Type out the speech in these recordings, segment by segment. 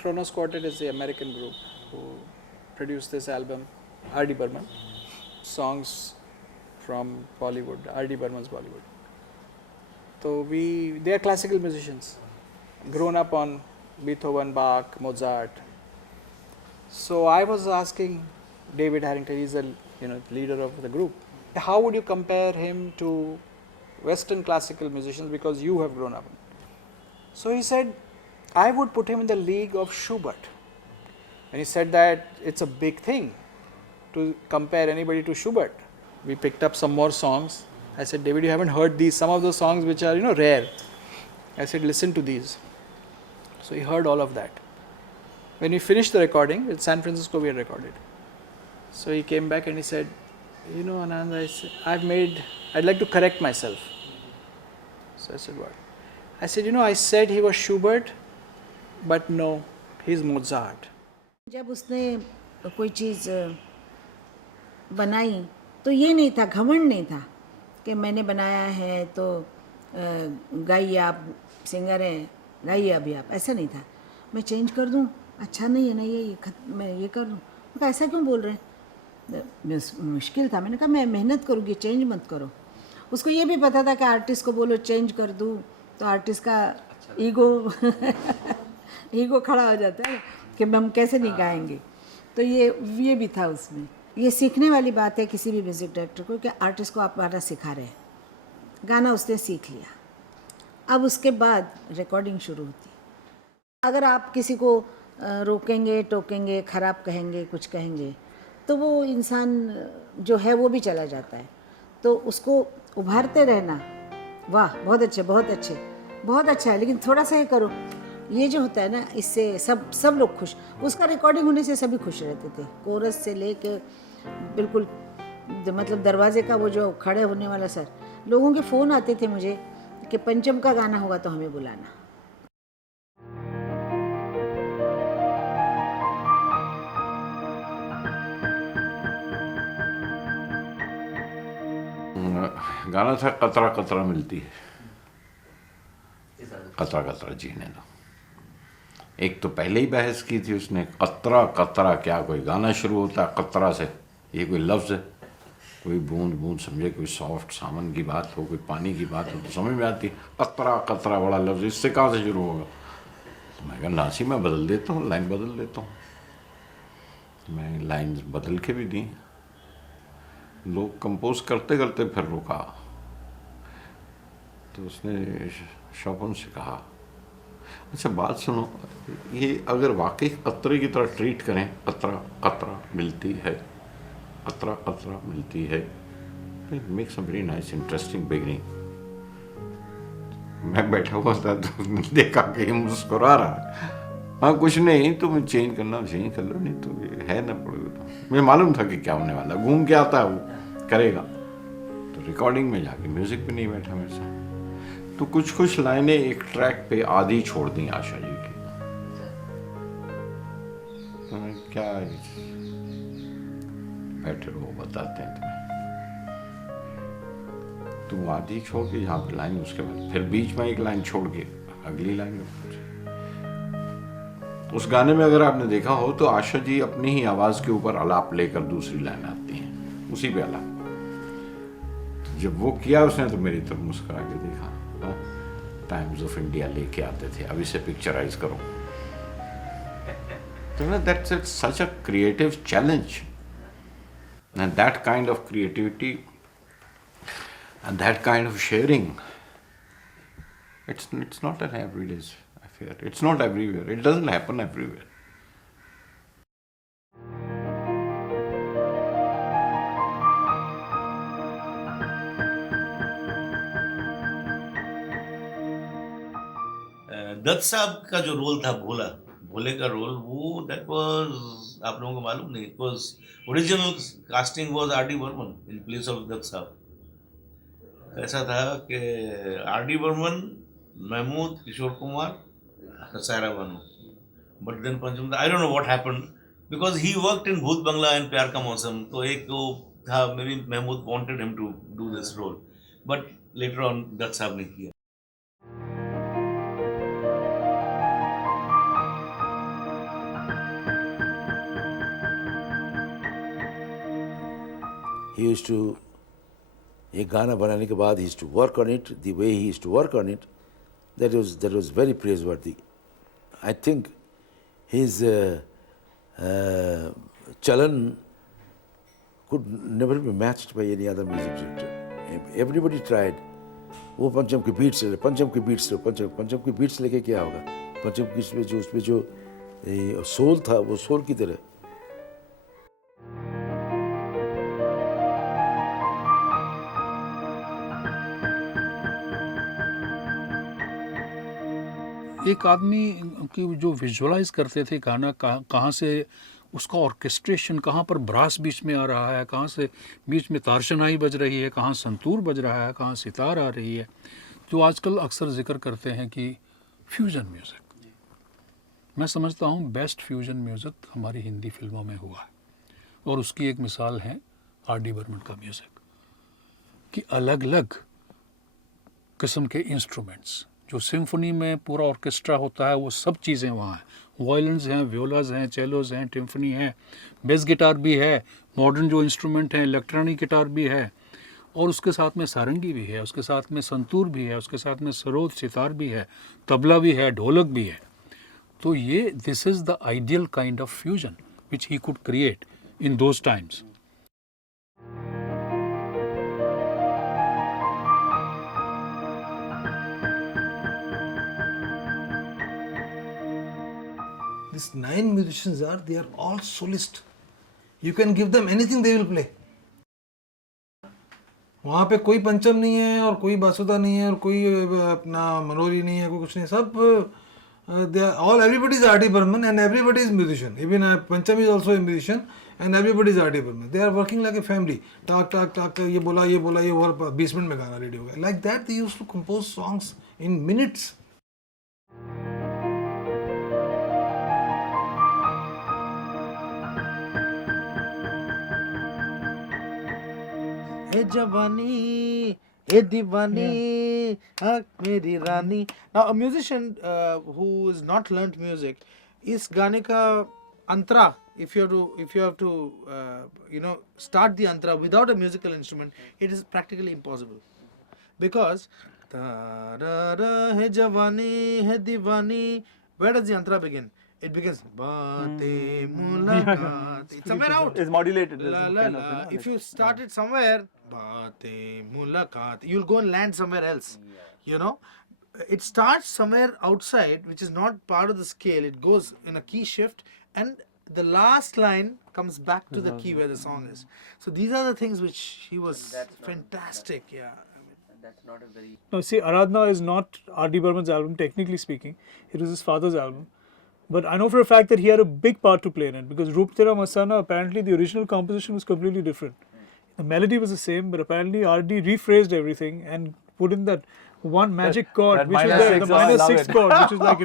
Kronos Quartet is the American group who produced this album. R.D. Burman. Songs from Bollywood, R.D. Burman's Bollywood. So they are classical musicians, grown up on Beethoven, Bach, Mozart. So I was asking David Harrington, he's the leader of the group, how would you compare him to Western classical musicians because you have grown up? So he said, I would put him in the league of Schubert. And he said that it's a big thing to compare anybody to Schubert. We picked up some more songs. I said, David, you haven't heard these, some of the songs which are, rare. I said, listen to these. So he heard all of that. When we finished the recording, in San Francisco we had recorded. So he came back and he said, Anand, I'd like to correct myself. So I said, what? I said, I said he was Schubert, but no, he's Mozart. जब उसने कोई चीज़ बनाई तो ये नहीं था, घमंड नहीं था कि मैंने बनाया है तो गाइए आप, सिंगर हैं, गाइए अभी आप, ऐसा नहीं था. मैं चेंज कर दूं, अच्छा नहीं है ना ये मैं ये कर दूं. मैं कहा ऐसा क्यों बोल रहे हैं? मुश्किल था. मैंने कहा मैं मेहनत करूँगी, चेंज मत करो. उसको ये भी पता था कि आर्टिस्ट को बोलो चेंज कर दूं तो आर्टिस्ट का ईगो खड़ा हो जाता है कि हम कैसे नहीं गाएंगे. तो ये भी था उसमें. ये सीखने वाली बात है किसी भी म्यूज़िक डायरेक्टर को कि आर्टिस्ट को आप गाना सिखा रहे हैं. गाना उसने सीख लिया, अब उसके बाद रिकॉर्डिंग शुरू होती. अगर आप किसी को रोकेंगे, टोकेंगे, ख़राब कहेंगे, कुछ कहेंगे तो वो इंसान जो है वो भी चला जाता है. तो उसको उभारते रहना, वाह बहुत अच्छे, बहुत अच्छे, बहुत अच्छा है, लेकिन थोड़ा सा ये करो, ये जो होता है ना, इससे सब लोग खुश. उसका रिकॉर्डिंग होने से सभी खुश रहते थे, कोरस से लेके बिल्कुल मतलब दरवाजे का वो जो खड़े होने वाला सर. लोगों के फ़ोन आते थे मुझे कि पंचम का गाना होगा तो हमें बुलाना. गाना था कतरा कतरा मिलती है, कतरा कतरा जीने दो. एक तो पहले ही बहस की थी उसने, कतरा कतरा क्या कोई गाना शुरू होता है कतरा से? ये कोई लफ्ज़ है? कोई बूंद बूंद समझे, कोई सॉफ्ट सामान की बात हो, कोई पानी की बात हो तो समझ में आती. कतरा कतरा बड़ा लफ्ज़, इससे कहाँ से शुरू होगा? तो मैं कहा नासी मैं बदल देता हूँ, लाइन बदल देता हूँ. मैं लाइन बदल के भी दी. लोग कंपोज करते करते फिर रुका. तो उसने शोभन से कहा, अच्छा बात सुनो, ये अगर वाकई कतरे की तरह ट्रीट करें, कतरा कतरा मिलती है, कतरा कतरा मिलती है, it makes a very nice interesting beginning. मैं बैठा हुआ था तो देखा कि ये मुस्कुरा रहा है. हाँ कुछ नहीं, तुम चेंज करना चेंज कर लो, नहीं तो ये है ना पड़ेगा. तो मैं मालूम था कि क्या होने वाला, घूम के आता है वो करेगा. तो रिकॉर्डिंग में जाके म्यूजिक भी नहीं बैठा मेरे साथ. तो कुछ लाइनें एक ट्रैक पे आधी छोड़ दी आशा जी की. तो मैं क्या बैठे रहो, बताते हैं तुम्हें. तो वो आधी छोड़ के यहाँ पे लाइन, उसके बाद फिर बीच में एक लाइन छोड़ के अगली लाइन में. उस गाने में अगर आपने देखा हो तो आशा जी अपनी ही आवाज के ऊपर आलाप लेकर दूसरी लाइन आती हैं, उसी पे आलाप. तो जब वो किया उसने तो मेरी तरफ मुस्कुरा के देखा. टाइम्स ऑफ इंडिया लेके आते थे, अब इसे पिक्चराइज करो. तो ना that's such a creative challenge, and that kind of creativity and that kind of sharing, it's not an everyday affair. It's not everywhere. It doesn't happen everywhere. Dutt साहब का जो रोल था, भोले का रोल, वो दैट वाज, आप लोगों को मालूम नहीं, it was original casting was R D Burman in place of Dutt साहब. ऐसा था कि R D Burman, Mahmood, Kishore Kumar, Saira Banu. But then Pancham, I don't know what happened, because he worked in Bhoot Bangla and प्यार का मौसम. तो एक वो था, maybe Mehmood wanted him to do this role, but later on Dutt साहब ने किया. he used to, ये गाना बनाने के बाद he used to work on it, the way he used to work on it, that was very praiseworthy. I think his chalan could never be matched by any other music director. Everybody tried. वो पंचम के beats ले, पंचम के beats लेके क्या होगा? पंचम की उसमें जो सोल था, वो सोल की तरह. एक आदमी की जो विजुअलाइज करते थे गाना कहाँ से उसका ऑर्केस्ट्रेशन, कहाँ पर ब्रास बीच में आ रहा है, कहाँ से बीच में तारशनाई बज रही है, कहाँ संतूर बज रहा है, कहाँ सितार आ रही है, जो आजकल अक्सर जिक्र करते हैं कि फ्यूजन म्यूज़िक. मैं समझता हूँ बेस्ट फ्यूजन म्यूज़िक हमारी हिंदी फिल्मों में हुआ है, और उसकी एक मिसाल है R.D. बर्मन का म्यूज़िक, कि अलग अलग किस्म के इंस्ट्रूमेंट्स, जो सिम्फनी में पूरा ऑर्केस्ट्रा होता है वो सब चीज़ें वहाँ हैं. वायलिन्स हैं, व्योलाज हैं, चेलोज हैं, टिम्फनी है, बेस गिटार भी है, मॉडर्न जो इंस्ट्रूमेंट हैं इलेक्ट्रॉनिक गिटार भी है, और उसके साथ में सारंगी भी है, उसके साथ में संतूर भी है, उसके साथ में सरोद सितार भी है, तबला भी है, ढोलक भी है. तो ये this is the ideal kind of fusion which he could create in those times. These 9 musicians they are all solist. You can give them anything, they will play. वहाँ पे कोई पंचम नहीं है और कोई बासुदा नहीं है और कोई अपना मनोरी नहीं है, कोई कुछ नहीं, सब they are all, everybody is R.D. Burman and everybody is musician. Even Pancham is also a musician and everybody is R.D. Burman. They are working like a family. टाक टाक टाक ये बोला ये और 20 मिनट में गाना रेडी हो गया. Like that they used to compose songs in minutes. ए जवानी ए दीवानी मेरी रानी. Now a musician who has not learnt music, इस गाने का अंतरा, if you have to start the antara without a musical instrument, it is practically impossible, because hai jawani hai divani, where does the antara begin? It begins baate mulaqat. It's somewhere out. It's modulated. La, la, la. If you start it somewhere, baate mulaqat, you'll go and land somewhere else. You know, it starts somewhere outside, which is not part of the scale. It goes in a key shift, and the last line comes back to the key where the song is. So these are the things which he was fantastic. Yeah. Now, see, Aradhna is not R.D. Burman's album, technically speaking. It was his father's album. But I know for a fact that he had a big part to play in it, because Roop Tera Masana, apparently the original composition was completely different. The melody was the same, but apparently R.D. rephrased everything and put in that one magic chord, which was the minor sixth chord, which is like,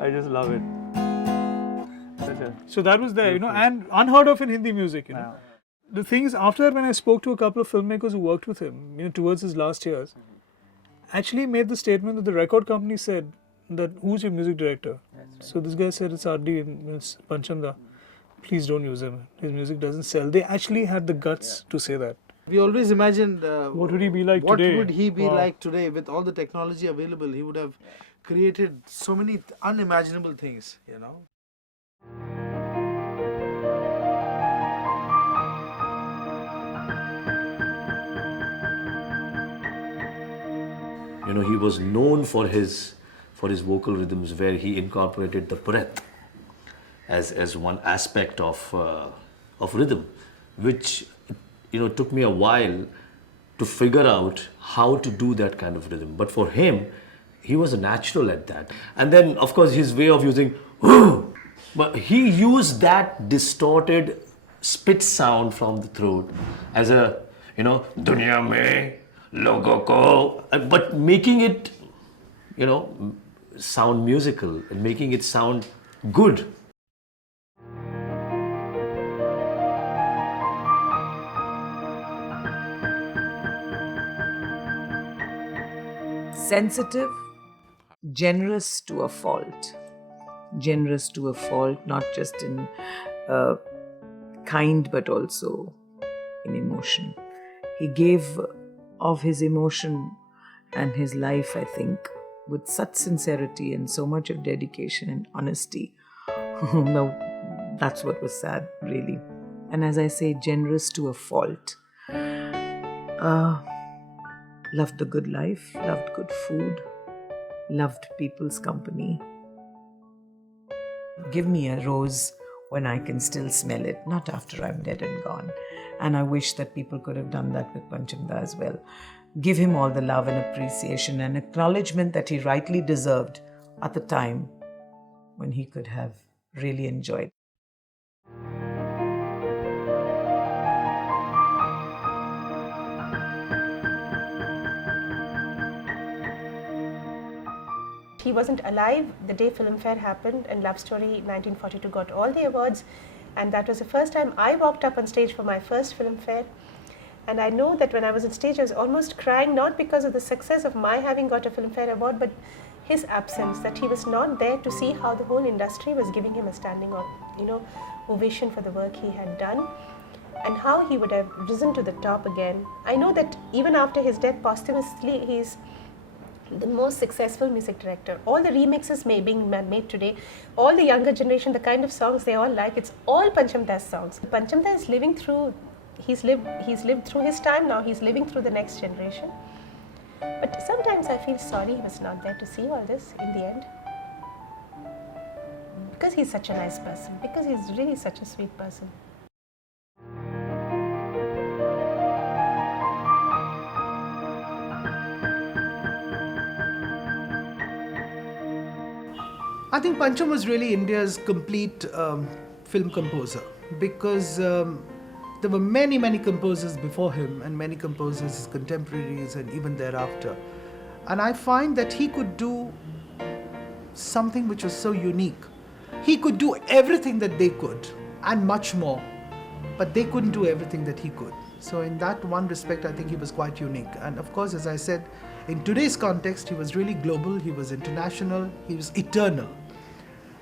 I just love it. So that was there, and unheard of in Hindi music, The thing is, after that, when I spoke to a couple of filmmakers who worked with him, towards his last years, actually made the statement that the record company said that, who's your music director? So this guy said, it's R.D. and it's Panchamda. Please don't use him. His music doesn't sell. They actually had the guts to say that. We always imagined what would he be like today? What would he be like today with all the technology available? He would have created so many unimaginable things, He was known for his vocal rhythms, where he incorporated the breath as one aspect of rhythm, which took me a while to figure out how to do that kind of rhythm. But for him, he was a natural at that. And then, of course, his way of using but he used that distorted spit sound from the throat as a dunya mein logo ko, but making it sound musical and making it sound good. Sensitive, generous to a fault. Generous to a fault, not just in kind, but also in emotion. He gave of his emotion and his life, I think, with such sincerity and so much of dedication and honesty. No, that's what was sad, really. And as I say, generous to a fault. Loved the good life, loved good food, loved people's company. Give me a rose when I can still smell it, not after I'm dead and gone. And I wish that people could have done that with Panchamda as well. Give him all the love and appreciation and acknowledgement that he rightly deserved at the time when he could have really enjoyed. He wasn't alive the day Filmfare happened, and Love Story 1942 got all the awards, and that was the first time I walked up on stage for my first Filmfare. And I know that when I was on stage, I was almost crying, not because of the success of my having got a Filmfare award, but his absence, that he was not there to see how the whole industry was giving him a standing ovation for the work he had done, and how he would have risen to the top again. I know that even after his death, posthumously, he's the most successful music director. All the remixes being made today, all the younger generation, the kind of songs they all like, it's all Panchamda's songs. Panchamda is living through, he's lived through his time now, he's living through the next generation. But sometimes I feel sorry he was not there to see all this in the end. Because he's such a nice person, because he's really such a sweet person. I think Pancham was really India's complete film composer, because there were many, many composers before him and many composers contemporaries and even thereafter. And I find that he could do something which was so unique. He could do everything that they could and much more, but they couldn't do everything that he could. So in that one respect, I think he was quite unique. And of course, as I said, in today's context, he was really global, he was international, he was eternal.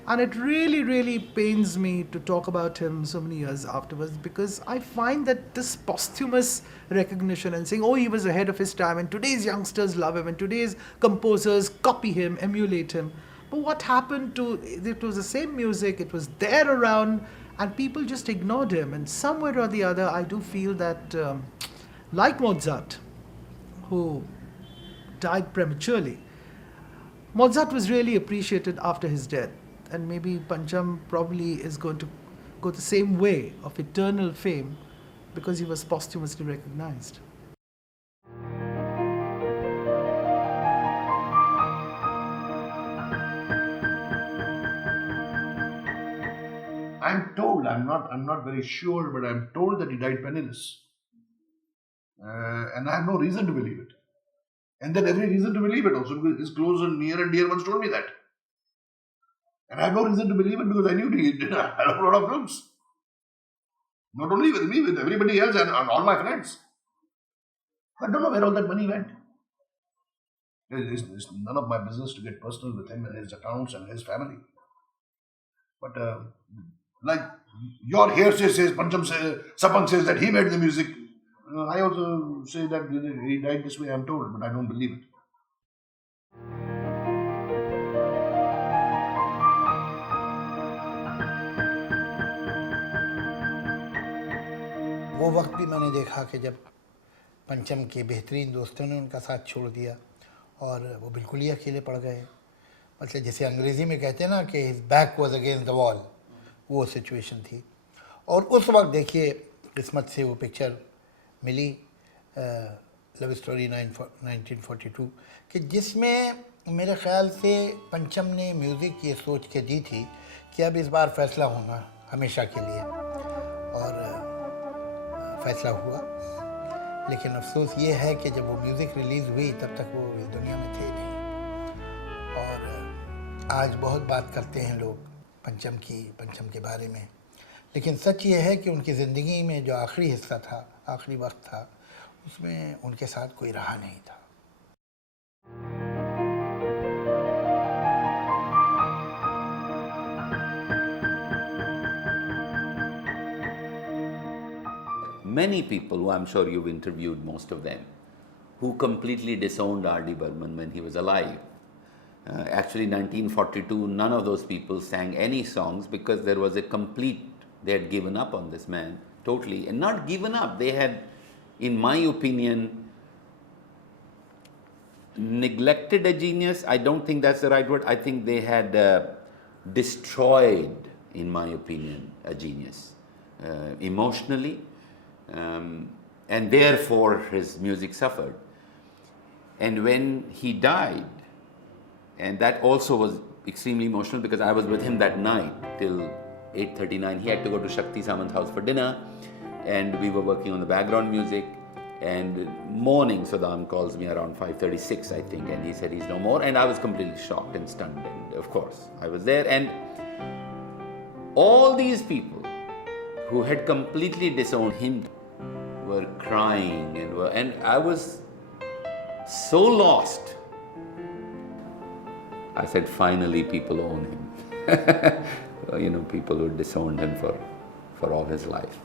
And it really, really pains me to talk about him so many years afterwards, because I find that this posthumous recognition and saying, oh, he was ahead of his time and today's youngsters love him and today's composers copy him, emulate him. But what happened to, it was the same music, it was there around, and people just ignored him. And somewhere or the other, I do feel that, like Mozart, who died prematurely, Mozart was really appreciated after his death. And maybe Pancham probably is going to go the same way of eternal fame because he was posthumously recognized. I'm told, I'm not very sure, but I'm told that he died penniless. And I have no reason to believe it. And then every reason to believe it also, because his close and near and dear ones told me that. And I have no reason to believe it because I knew he did a lot of films. Not only with me, with everybody else and all my friends. I don't know where all that money went. It's none of my business to get personal with him and his accounts and his family. But like your hearsay says, Pancham says, Sapang says that he made the music. I also say that he died this way, I'm told, but I don't believe it. वो वक्त भी मैंने देखा कि जब पंचम के बेहतरीन दोस्तों ने उनका साथ छोड़ दिया और वो बिल्कुल ही अकेले पड़ गए. मतलब जैसे अंग्रेज़ी में कहते हैं ना कि his back was against the wall, वो सिचुएशन थी. और उस वक्त देखिए किस्मत से वो पिक्चर मिली, लव स्टोरी 1942, कि जिसमें मेरे ख़्याल से पंचम ने म्यूज़िक ये सोच के दी थी कि अब इस बार फ़ैसला होना हमेशा के लिए. और फ़ैसला हुआ, लेकिन अफसोस ये है कि जब वो म्यूज़िक रिलीज़ हुई तब तक वो इस दुनिया में थे नहीं. और आज बहुत बात करते हैं लोग पंचम के बारे में, लेकिन सच ये है कि उनकी ज़िंदगी में जो आखिरी हिस्सा था, आखिरी वक्त था, उसमें उनके साथ कोई रहा नहीं था. many people who I'm sure you've interviewed, most of them, who completely disowned R.D. Burman when he was alive. Actually, 1942, none of those people sang any songs because there was a complete, they had given up on this man totally. And not given up, they had, in my opinion, neglected a genius. I don't think that's the right word. I think they had destroyed, in my opinion, a genius emotionally, and therefore his music suffered. And when he died, and that also was extremely emotional because I was with him that night till 8:39. He had to go to Shakti Samant's house for dinner, and we were working on the background music. And morning, Saddam calls me around 5:36, I think, and he said he's no more. And I was completely shocked and stunned. And of course, I was there. And all these people who had completely disowned him were crying, and I was so lost. I said, finally, people own him. People who disowned him for all his life.